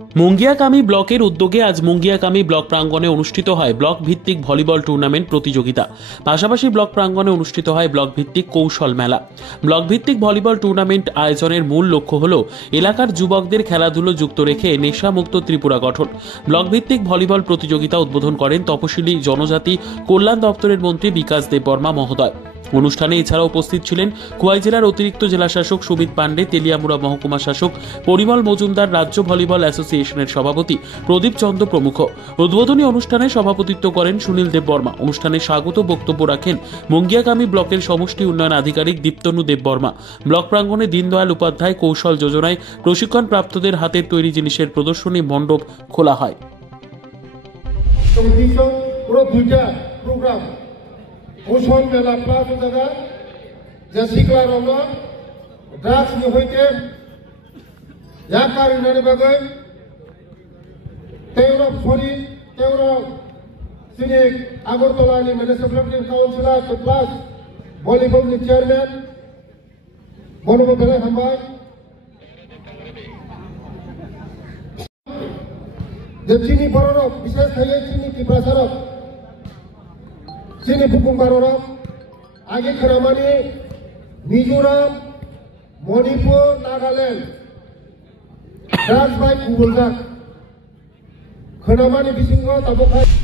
মুঙ্গিয়াকামী ব্লকের উদ্যোগে আজ মুঙ্গিয়াকামী ব্লক প্রাঙ্গণে অনুষ্ঠিত হয় ব্লক ভিত্তিক ভলিবল টুর্নামেন্ট প্রতিযোগিতা। পাশাপাশি ব্লক প্রাঙ্গণে অনুষ্ঠিত হয় ব্লক ভিত্তিক কৌশল মেলা। ব্লক ভিত্তিক ভলিবল টুর্নামেন্ট আয়োজনের মূল লক্ষ্য হল এলাকার যুবকদের খেলাধুলো যুক্ত রেখে নেশামুক্ত ত্রিপুরা গঠন। ব্লক ভিত্তিক ভলিবল প্রতিযোগিতা উদ্বোধন করেন তপশিলি জনজাতি কল্যাণ দপ্তরের মন্ত্রী বিকাশ দেববর্মা মহোদয়। অনুষ্ঠানে এছাড়াও উপস্থিত ছিলেন খোয়াই জেলার অতিরিক্ত জেলাশাসক সুমিত পান্ডে, তেলিয়ামুড়া মহকুমা শাসক পরিমল মজুমদার, রাজ্য ভলিবল অ্যাসোসিয়েশনের সভাপতি প্রদীপ চন্দ্র প্রমুখ। উদ্বোধনী অনুষ্ঠানে সভাপতিত্ব করেন সুনীল দেববর্মা। অনুষ্ঠানে স্বাগত বক্তব্য রাখেন মুঙ্গিয়াকামী ব্লকের সমষ্টি উন্নয়ন আধিকারিক দীপ্তনু দেববর্মা। ব্লক প্রাঙ্গণে দীনদয়াল উপাধ্যায় কৌশল যোজনায় প্রশিক্ষণ প্রাপ্তদের হাতের তৈরি জিনিসের প্রদর্শনী মণ্ডপ খোলা হয়। কৌশল মেলা প্লাস জায়গা যে শিখলা রঙ ড্রাগস হইতে যাকার ইনারে বাগে তেউরা ফরি তেউরা সিনে আগরতলানি municipality councillor plus volleyball chairman বলবো বেলা হামবাই যে চিনি বড় বিশেষ থাকে চিনি কি প্রসারক sini Bukumbaroram, Agi Kharamani, Mizoram, Manipur, Nagaland, Drugs by Kubuldak, Kharamani Bisingo, Tabokai.